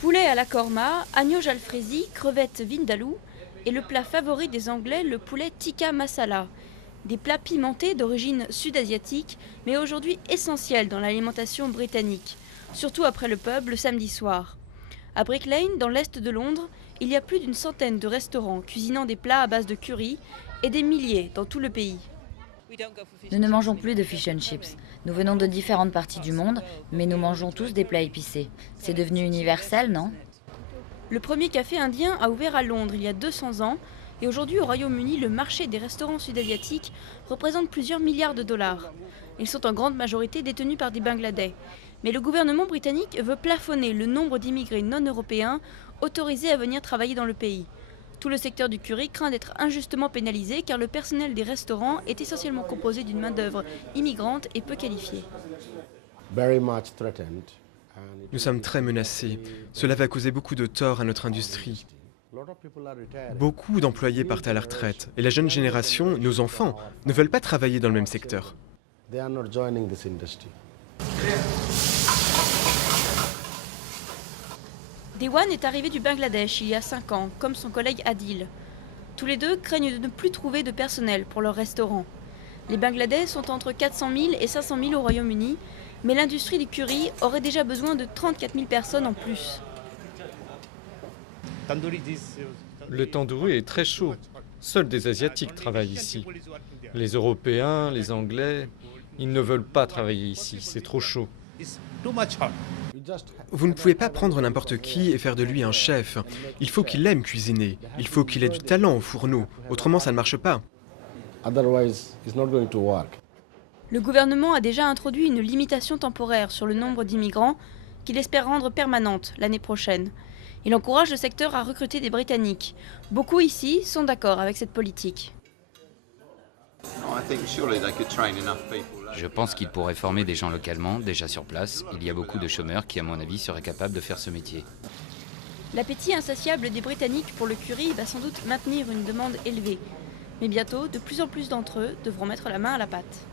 Poulet à la korma, agneau jalfrezi, crevettes vindaloo et le plat favori des Anglais, le poulet tikka masala. Des plats pimentés d'origine sud-asiatique, mais aujourd'hui essentiels dans l'alimentation britannique, surtout après le pub le samedi soir. À Brick Lane, dans l'est de Londres, il y a plus d'une centaine de restaurants cuisinant des plats à base de curry et des milliers dans tout le pays. Nous ne mangeons plus de fish and chips. Nous venons de différentes parties du monde, mais nous mangeons tous des plats épicés. C'est devenu universel, non ? Le premier café indien a ouvert à Londres il y a 200 ans et aujourd'hui au Royaume-Uni, le marché des restaurants sud-asiatiques représente plusieurs milliards de dollars. Ils sont en grande majorité détenus par des Bangladais. Mais le gouvernement britannique veut plafonner le nombre d'immigrés non européens autorisés à venir travailler dans le pays. Tout le secteur du curry craint d'être injustement pénalisé car le personnel des restaurants est essentiellement composé d'une main-d'œuvre immigrante et peu qualifiée. Nous sommes très menacés. Cela va causer beaucoup de tort à notre industrie. Beaucoup d'employés partent à la retraite et la jeune génération, nos enfants, ne veulent pas travailler dans le même secteur. Dewan est arrivé du Bangladesh il y a 5 ans, comme son collègue Adil. Tous les deux craignent de ne plus trouver de personnel pour leur restaurant. Les Bangladais sont entre 400 000 et 500 000 au Royaume-Uni, mais l'industrie du curry aurait déjà besoin de 34 000 personnes en plus. Le tandoori est très chaud. Seuls des Asiatiques travaillent ici. Les Européens, les Anglais, ils ne veulent pas travailler ici, c'est trop chaud. Vous ne pouvez pas prendre n'importe qui et faire de lui un chef. Il faut qu'il aime cuisiner. Il faut qu'il ait du talent au fourneau. Autrement, ça ne marche pas. Le gouvernement a déjà introduit une limitation temporaire sur le nombre d'immigrants qu'il espère rendre permanente l'année prochaine. Il encourage le secteur à recruter des Britanniques. Beaucoup ici sont d'accord avec cette politique. Je pense qu'ils pourraient former des gens localement, déjà sur place. Il y a beaucoup de chômeurs qui, à mon avis, seraient capables de faire ce métier. L'appétit insatiable des Britanniques pour le curry va sans doute maintenir une demande élevée. Mais bientôt, de plus en plus d'entre eux devront mettre la main à la pâte.